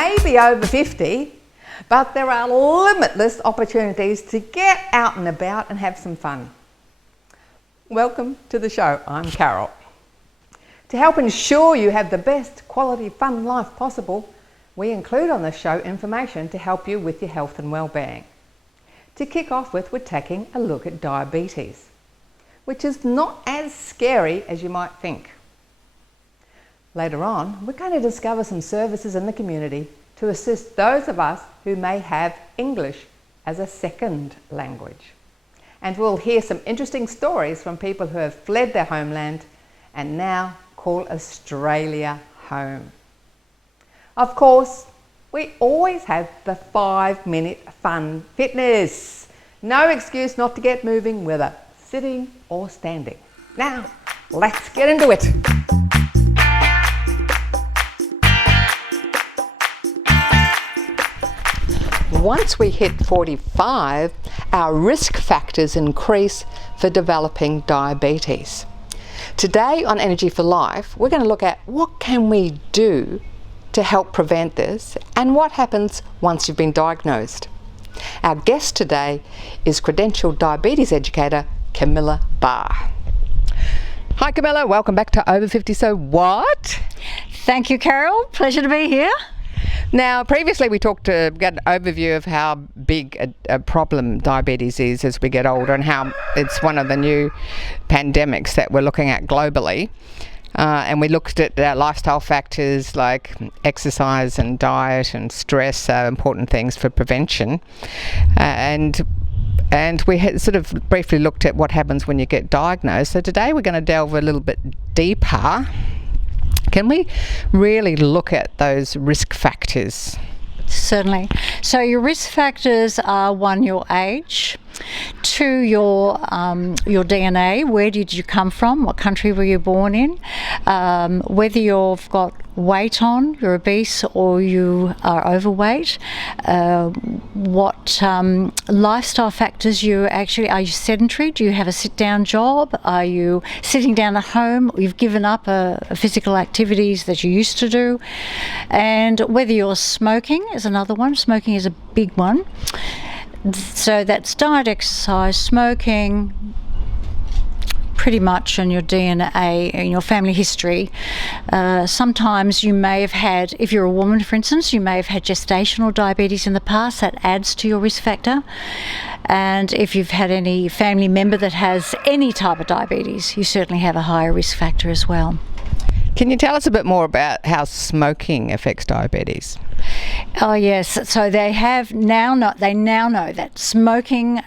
may be over 50, but there are limitless opportunities to get out and about and have some fun. Welcome to the show. I'm Carol. To help ensure you have the best quality fun life possible, we include on the show information to help you with your health and well-being. To kick off with, we're taking a look at diabetes, which is not as scary as you might think. Later on, we're going to discover some services in the community to assist those of us who may have English as a second language. And we'll hear some interesting stories from people who have fled their homeland and now call Australia home. Of course, we always have the 5-minute fun fitness. No excuse not to get moving, whether sitting or standing. Now, let's get into it. Once we hit 45, our risk factors increase for developing diabetes. Today on Energy for Life, we're going to look at what can we do to help prevent this and what happens once you've been diagnosed. Our guest today is Credentialled Diabetes Educator Camilla Barr. Hi Camilla, welcome back to Over 50 So What? Thank you, Carol. Pleasure to be here. Now, previously we talked to get an overview of how big a problem diabetes is as we get older and how it's one of the new pandemics that we're looking at globally. And we looked at lifestyle factors like exercise and diet and stress, important things for prevention. And we had sort of briefly looked at what happens when you get diagnosed. So today we're going to delve a little bit deeper. Can we really look at those risk factors? Certainly. So your risk factors are 1, your age, 2, your DNA, where did you come from, what country were you born in, whether you've got weight on, you're obese or you are overweight, what lifestyle factors are you sedentary, do you have a sit-down job, are you sitting down at home, you've given up physical activities that you used to do, and whether you're smoking is another one. Smoking is a big one. So that's diet, exercise, smoking, pretty much in your DNA, in your family history. Sometimes you may have had, if you're a woman for instance, you may have had gestational diabetes in the past. That adds to your risk factor. And if you've had any family member that has any type of diabetes, you certainly have a higher risk factor as well. Can you tell us a bit more about how smoking affects diabetes? Oh yes, so they now know that smoking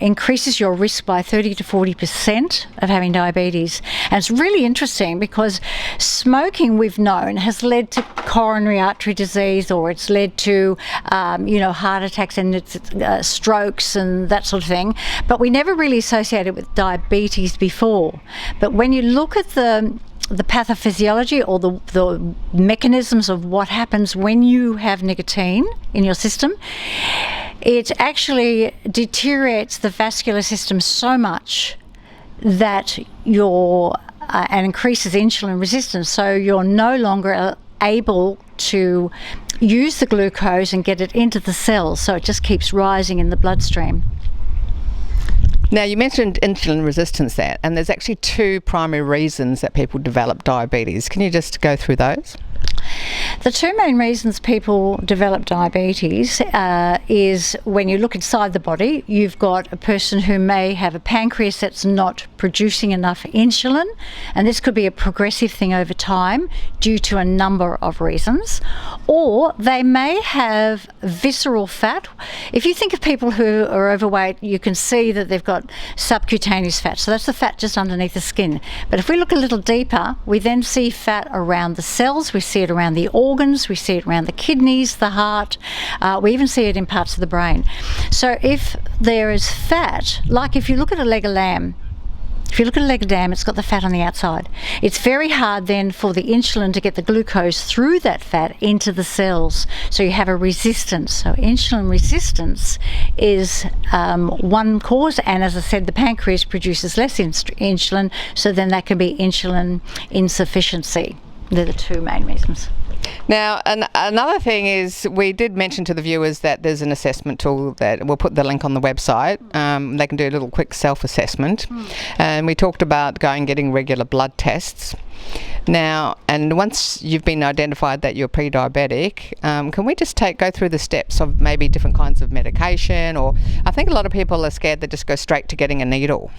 increases your risk by 30 to 40% of having diabetes. And it's really interesting because smoking, we've known, has led to coronary artery disease, or it's led to heart attacks and strokes and that sort of thing. But we never really associated it with diabetes before. But when you look at the pathophysiology or the mechanisms of what happens when you have nicotine in your system, it actually deteriorates the vascular system so much that and increases insulin resistance, so you're no longer able to use the glucose and get it into the cells, so it just keeps rising in the bloodstream. Now, you mentioned insulin resistance there, and there's actually 2 primary reasons that people develop diabetes. Can you just go through those? The 2 main reasons people develop diabetes is when you look inside the body, you've got a person who may have a pancreas that's not producing enough insulin, and this could be a progressive thing over time due to a number of reasons, or they may have visceral fat. If you think of people who are overweight, you can see that they've got subcutaneous fat, so that's the fat just underneath the skin. But if we look a little deeper, we then see fat around the cells, we see it around the organs, we see it around the kidneys, the heart, we even see it in parts of the brain. So if there is fat, like if you look at a leg of lamb, it's got the fat on the outside. It's very hard then for the insulin to get the glucose through that fat into the cells. So you have a resistance. So insulin resistance is one cause, and as I said, the pancreas produces less insulin, so then that can be insulin insufficiency. They're the 2 main reasons. Now, another thing is, we did mention to the viewers that there's an assessment tool that we'll put the link on the website. They can do a little quick self-assessment. And we talked about getting regular blood tests. Now, and once you've been identified that you're pre-diabetic, can we just go through the steps of maybe different kinds of medication? Or I think a lot of people are scared they just go straight to getting a needle.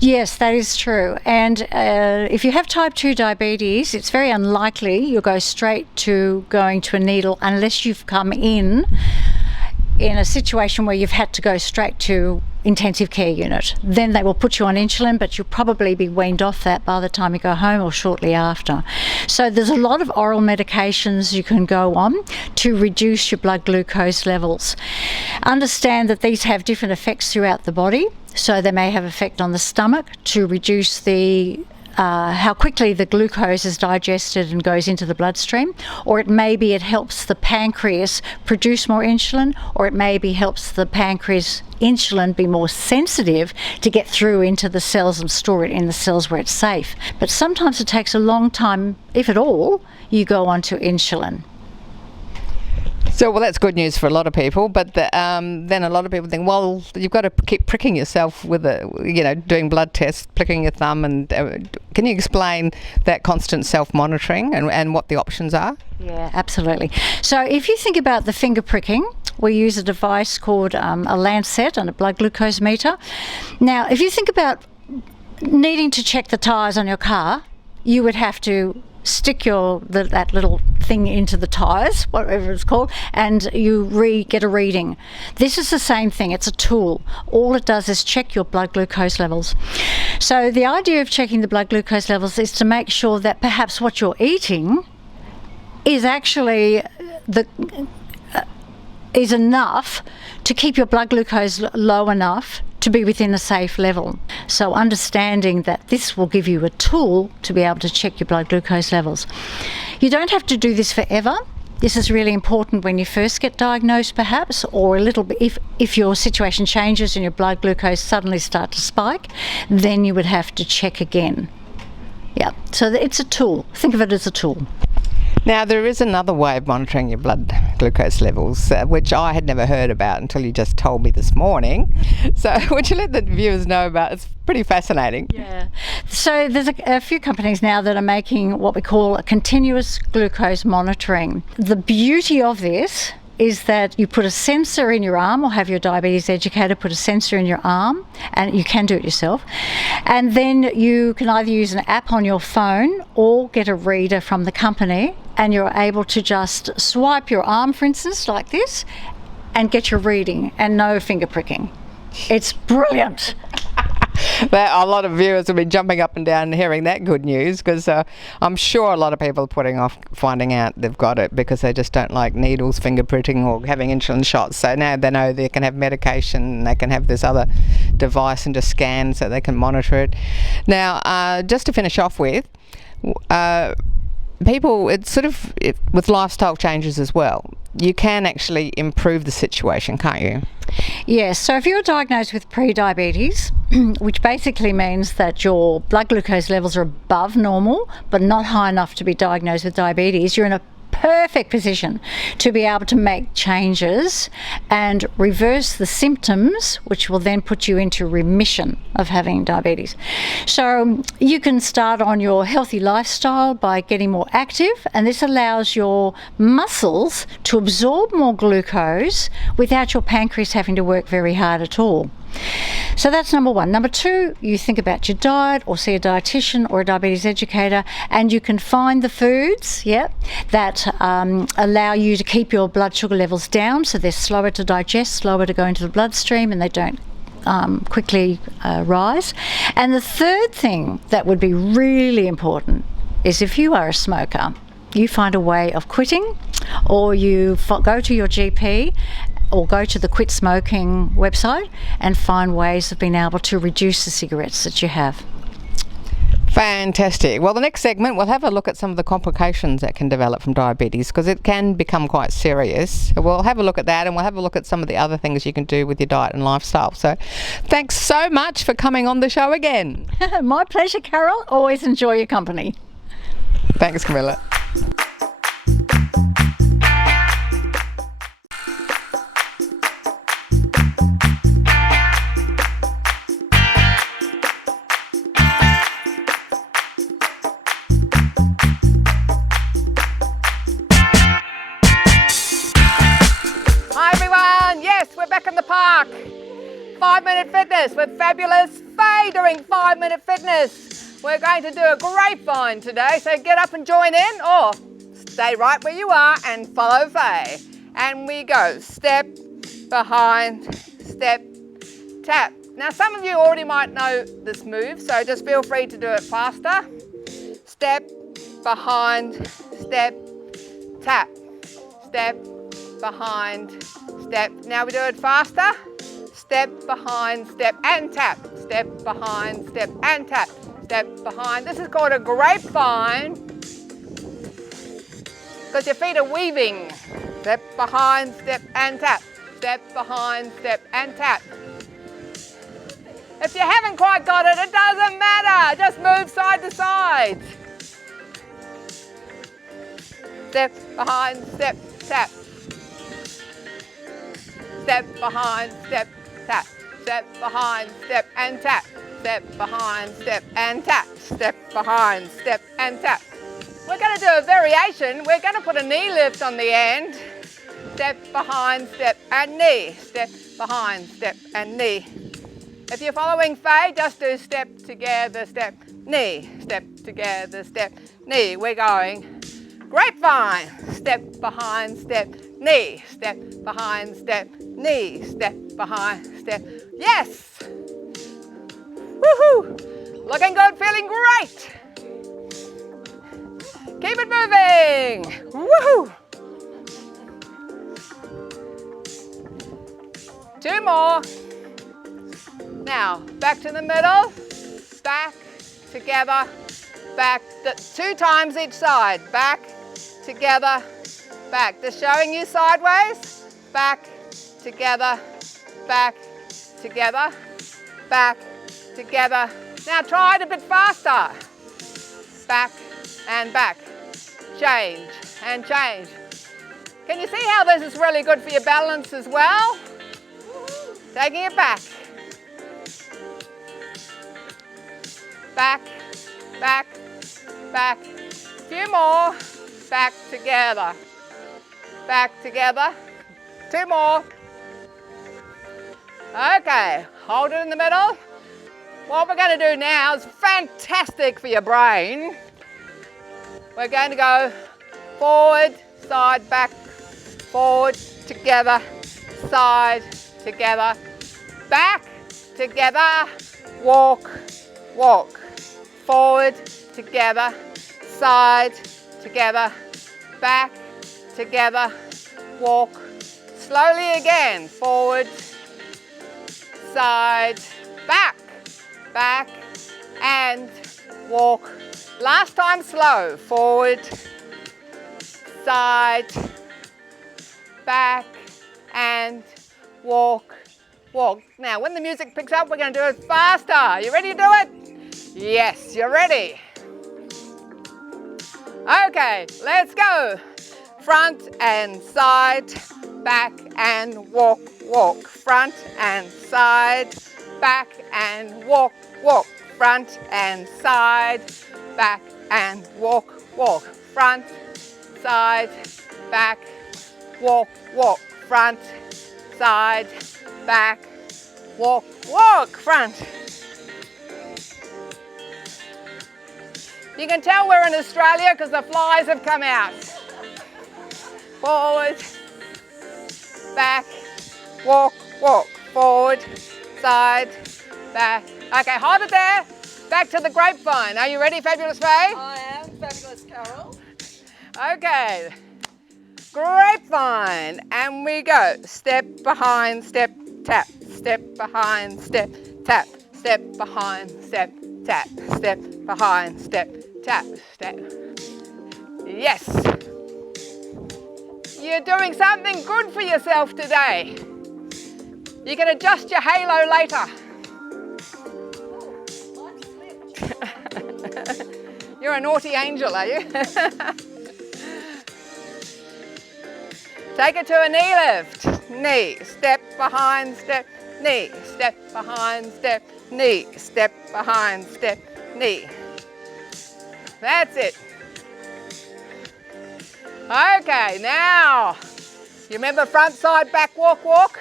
Yes, that is true. And if you have type 2 diabetes, it's very unlikely you'll go straight to going to a needle unless you've come in a situation where you've had to go straight to intensive care unit. Then they will put you on insulin, but you'll probably be weaned off that by the time you go home or shortly after. So there's a lot of oral medications you can go on to reduce your blood glucose levels. Understand that these have different effects throughout the body. So they may have effect on the stomach to reduce how quickly the glucose is digested and goes into the bloodstream, or it helps the pancreas produce more insulin, or it helps the pancreas insulin be more sensitive to get through into the cells and store it in the cells where it's safe. But sometimes it takes a long time, if at all, you go onto insulin. So, well, that's good news for a lot of people, but then a lot of people think, well, you've got to keep pricking yourself with doing blood tests, pricking your thumb, and can you explain that constant self-monitoring and what the options are? Yeah, absolutely. So if you think about the finger pricking, we use a device called a Lancet and a blood glucose meter. Now, if you think about needing to check the tyres on your car, you would have to stick that little thing into the tyres, whatever it's called, and you get a reading. This is the same thing. It's a tool. All it does is check your blood glucose levels. So the idea of checking the blood glucose levels is to make sure that perhaps what you're eating is actually is enough to keep your blood glucose low enough to be within a safe level. So understanding that this will give you a tool to be able to check your blood glucose levels. You don't have to do this forever. This is really important when you first get diagnosed, perhaps, or a little bit if your situation changes and your blood glucose suddenly starts to spike, then you would have to check again. Yeah, so it's a tool. Think of it as a tool. Now, there is another way of monitoring your blood glucose levels, which I had never heard about until you just told me this morning. So would you let the viewers know about it? It's pretty fascinating. Yeah. So there's a few companies now that are making what we call a continuous glucose monitoring. The beauty of this is that you put a sensor in your arm, or have your diabetes educator put a sensor in your arm, and you can do it yourself. And then you can either use an app on your phone or get a reader from the company, and you're able to just swipe your arm, for instance, like this, and get your reading, and no finger pricking. It's brilliant. A lot of viewers will be jumping up and down hearing that good news, because I'm sure a lot of people are putting off finding out they've got it because they just don't like needles, finger pricking, or having insulin shots. So now they know they can have medication, they can have this other device and just scan so they can monitor it. Now, just to finish off with, people, with lifestyle changes as well, you can actually improve the situation, can't you? Yes, so if you're diagnosed with pre-diabetes, which basically means that your blood glucose levels are above normal but not high enough to be diagnosed with diabetes, you're in a perfect position to be able to make changes and reverse the symptoms, which will then put you into remission of having diabetes. So you can start on your healthy lifestyle by getting more active, and this allows your muscles to absorb more glucose without your pancreas having to work very hard at all. So that's number one. Number two, you think about your diet or see a dietitian or a diabetes educator, and you can find the foods that allow you to keep your blood sugar levels down, so they're slower to digest, slower to go into the bloodstream, and they don't quickly rise. And the third thing that would be really important is if you are a smoker, you find a way of quitting, or you go to your GP or go to the Quit Smoking website and find ways of being able to reduce the cigarettes that you have. Fantastic. Well, the next segment, we'll have a look at some of the complications that can develop from diabetes, because it can become quite serious. We'll have a look at that, and we'll have a look at some of the other things you can do with your diet and lifestyle. So thanks so much for coming on the show again. My pleasure, Carol. Always enjoy your company. Thanks, Camilla. Hi everyone, yes, we're back in the park. 5-minute fitness with fabulous Faye doing 5-minute fitness. We're going to do a grapevine today, so get up and join in or stay right where you are and follow Faye. And we go step, behind, step, tap. Now some of you already might know this move, so just feel free to do it faster. Step, behind, step, tap, step, behind, step. Now we do it faster. Step, behind, step and tap. Step, behind, step and tap. Step, behind. This is called a grapevine because your feet are weaving. Step, behind, step and tap. Step, behind, step and tap. If you haven't quite got it, it doesn't matter. Just move side to side. Step, behind, step, tap. Step, behind, step, tap. Step, behind, step and tap. Step, behind, step and tap. Step, behind, step and tap. We're going to do a variation. We're going to put a knee lift on the end. Step, behind, step and knee. Step, behind, step and knee. If you're following Faye, just do step together, step, knee. Step together, step, knee. We're going grapevine. Step, behind, step, knee. Step, behind, step, knee. Step, behind, step. Yes! Woohoo! Looking good, feeling great. Keep it moving. Woohoo! 2 more. Now, back to the middle. Back, together, back. 2 times each side. Back, together, back. Just showing you sideways. Back, together, back, together, back, together. Now try it a bit faster. Back and back. Change and change. Can you see how this is really good for your balance as well? Taking it back. Back, back, back. A few more. Back together. Back together. 2 more. Okay, hold it in the middle. What we're going to do now is fantastic for your brain. We're going to go forward, side, back, forward, together, side, together, back, together, walk, walk. Forward, together, side, together, back, together, walk. Slowly again, forward, side, back, back, and walk. Last time slow, forward, side, back, and walk, walk. Now, when the music picks up, we're going to do it faster. You ready to do it? Yes, you're ready. Okay, let's go. Front and side, back and walk, walk. Front and side, back and walk, walk. Front and side, back and walk, walk. Front, side, back, walk, walk. Front, side, back, walk, walk. Front. You can tell we're in Australia because the flies have come out. Forward, back, walk, walk. Forward, side, back. Okay, hold it there. Back to the grapevine. Are you ready, Fabulous Faye? I am, Fabulous Carol. Okay, grapevine. And we go. Step behind, step, tap. Step behind, step, tap. Step behind, step, tap. Step behind, step, tap, step. Yes. You're doing something good for yourself today. You can adjust your halo later. You're a naughty angel, are you? Take it to a knee lift. Knee, step behind, step, knee, step behind, step, knee, step behind, step, knee. That's it. Okay, now, you remember front, side, back, walk, walk?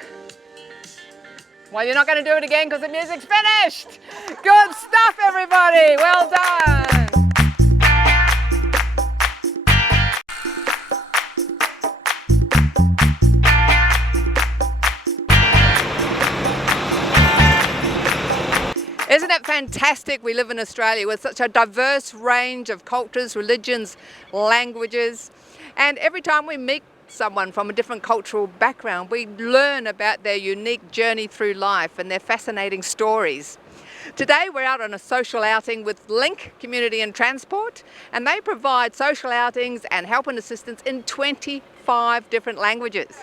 Well, you're not going to do it again because the music's finished. Good stuff, everybody. Well done. Isn't it fantastic we live in Australia with such a diverse range of cultures, religions, languages, and every time we meet someone from a different cultural background, we learn about their unique journey through life and their fascinating stories. Today we're out on a social outing with Link Community and Transport, and they provide social outings and help and assistance in 25 different languages.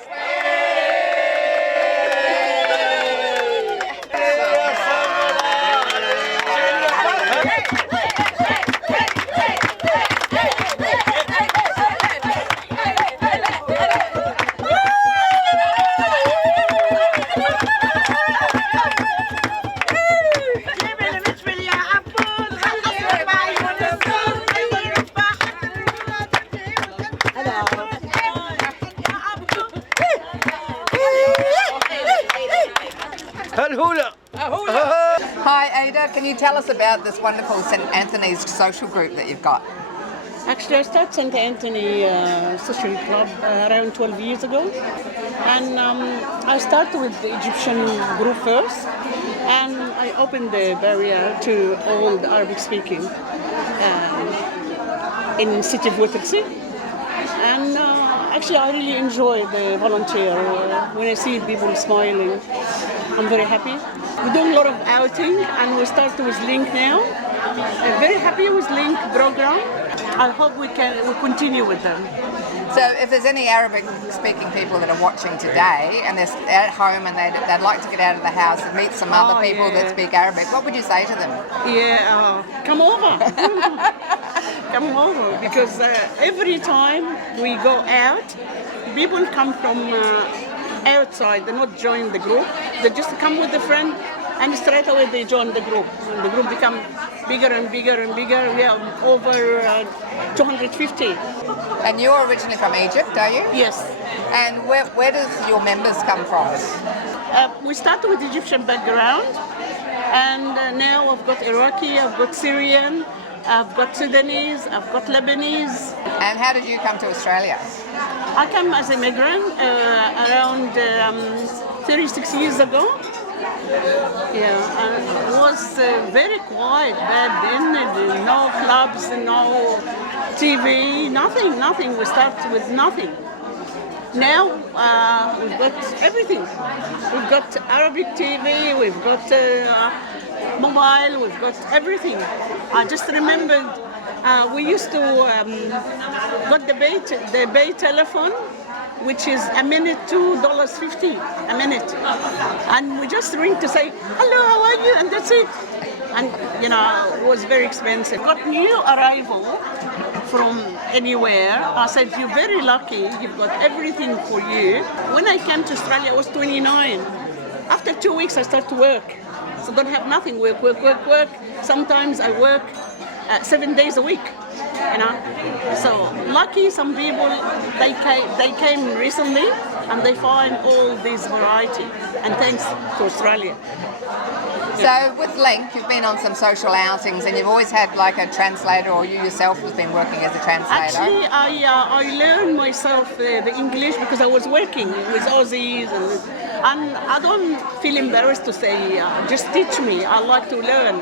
Hi Ada, can you tell us about this wonderful St Anthony's social group that you've got? Actually, I started St. Anthony Social Club around 12 years ago. And I started with the Egyptian group first. And I opened the barrier to all the Arabic speaking in city of Whittlesey. And actually, I really enjoy the volunteer. When I see people smiling, I'm very happy. We're doing a lot of outing, and we started with Link now. I'm very happy with Link program. I hope we continue with them. So if there's any Arabic speaking people that are watching today and they're at home and they'd like to get out of the house and meet some other people that speak Arabic, what would you say to them? Yeah, come over. Come over, because every time we go out, people come from outside. They're not joining the group. They just come with a friend and straight away they join the group. And the group become bigger and bigger and bigger. We have over 250. And you're originally from Egypt, are you? Yes. And where does your members come from? We started with Egyptian background, and now I've got Iraqi, I've got Syrian, I've got Sudanese, I've got Lebanese. And how did you come to Australia? I came as a migrant around 36 years ago. Yeah, and it was very quiet back then. No clubs, no TV, nothing. We started with nothing. Now we've got everything. We've got Arabic TV, we've got mobile, we've got everything. I just remembered we used to got the bay telephone, which is a minute $2.50 a minute, and we just ring to say hello, how are you, and that's it. And you know, it was very expensive. Got new arrival from anywhere. I said, you're very lucky, you've got everything for you. When I came to Australia, I was 29. After 2 weeks, I started to work. So don't have nothing, work. Sometimes I work 7 days a week, you know. So lucky, some people, they came recently and they find all this variety, and thanks to Australia. So with Link, you've been on some social outings and you've always had like a translator, or you yourself have been working as a translator? Actually, I learned myself the English because I was working with Aussies, and I don't feel embarrassed to say, just teach me, I like to learn.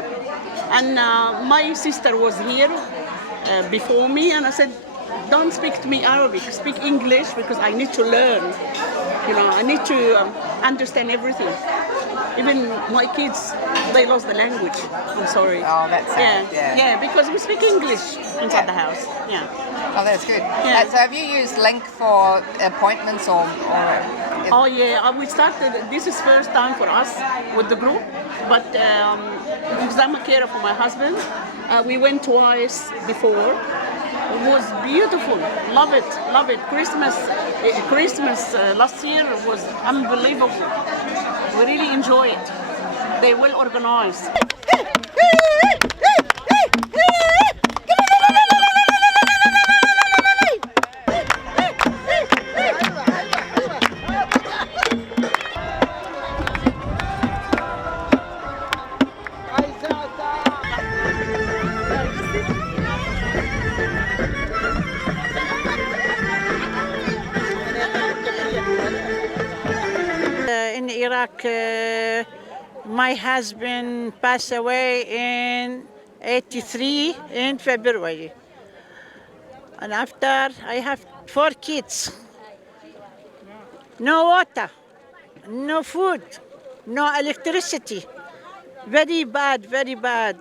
And my sister was here before me, and I said, don't speak to me Arabic, speak English, because I need to learn. You know, I need to understand everything. Even my kids, they lost the language. I'm sorry. Oh, that's sad. Yeah, because we speak English inside the house. Yeah. Oh, that's good. Yeah. So have you used Link for appointments or Oh yeah, we started. This is first time for us with the group, but because I'm a carer for my husband, we went twice before. It was beautiful. Love it. Christmas Christmas last year was unbelievable. We really enjoy it. They well organized. In Iraq, my husband passed away in 83 in February. And after, I have 4 kids. No water, no food, no electricity. Very bad, very bad.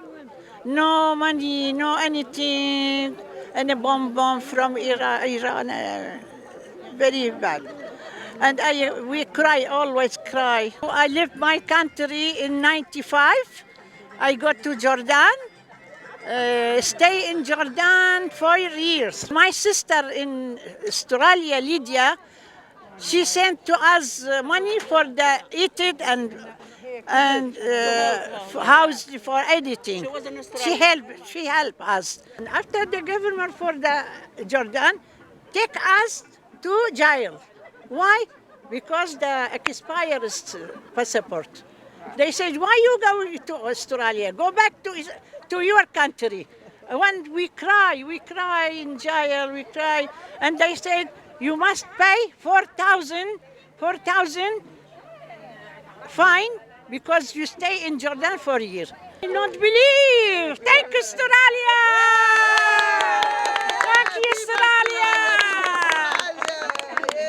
No money, no anything. And a bomb from Iran, very bad. And we cry, always cry. I left my country in 95. I go to Jordan, stay in Jordan 4 years. My sister in Australia, Lydia, she sent to us money for the eating and house for editing. She helped us. And after the government for the Jordan take us to jail. Why? Because the expired passport. They said, why you go to Australia? Go back to your country. When we cry in jail, we cry. And they said, you must pay 4,000 fine because you stay in Jordan for a year. I don't believe. Thank you, Australia. Thank you, Australia.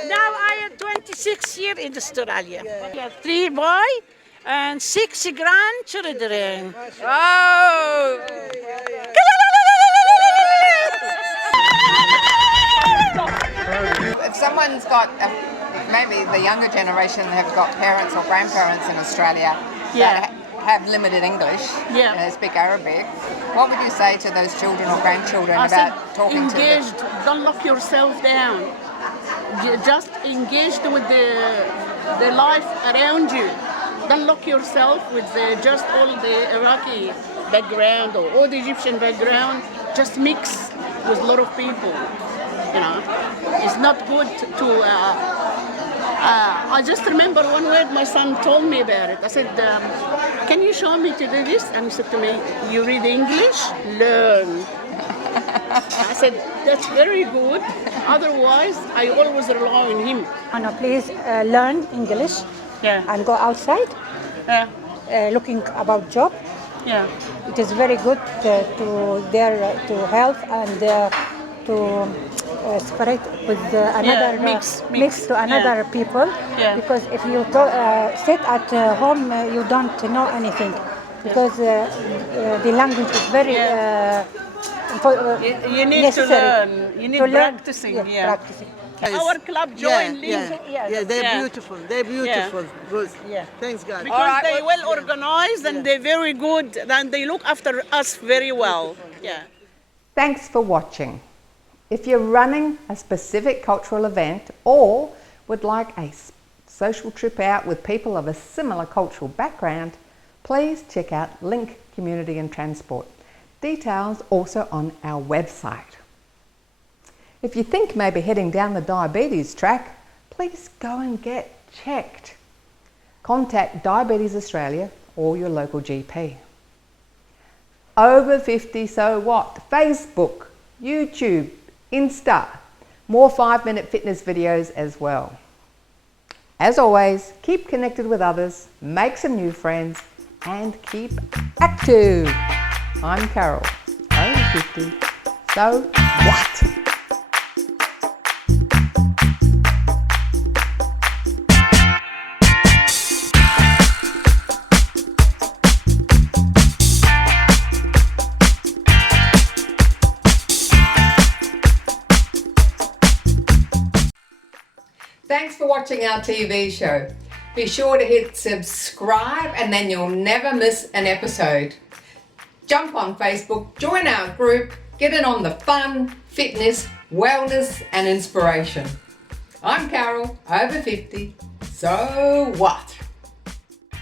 Now I am 26 years in Australia. I have 3 boys and 6 grandchildren. Oh! If someone's got, maybe the younger generation have got parents or grandparents in Australia that have limited English, they speak Arabic, what would you say to those children or grandchildren about talking to them? Don't lock yourself down. Just engaged with the life around you. Don't lock yourself with just all the Iraqi background or all the Egyptian background. Just mix with a lot of people. You know, it's not good to. I just remember one word my son told me about it. I said, "Can you show me to do this?" And he said to me, "You read English? Learn." I said, "That's very good. Otherwise, I always rely on him." Anna, please learn English and go outside. Looking about job. It is very good to health and to separate with another mix to another people. Because if you sit at home, you don't know anything because the language is very. You need necessary to learn. You need practicing. Practicing. Our club joined. They're beautiful. They're beautiful. Good. Thanks, God. Because they're well organized and they're very good and they look after us very well. Thanks for watching. If you're running a specific cultural event or would like a social trip out with people of a similar cultural background, please check out Link Community and Transport. Details also on our website. If you think maybe heading down the diabetes track, please go and get checked. Contact Diabetes Australia or your local GP. Over 50 So What? Facebook, YouTube, Insta, more 5-minute fitness videos as well. As always, keep connected with others, make some new friends, and keep active. I'm Carol, over 50, so what? Thanks for watching our TV show. Be sure to hit subscribe and then you'll never miss an episode. Jump on Facebook, join our group, get in on the fun, fitness, wellness and inspiration. I'm Carol, over 50. So what?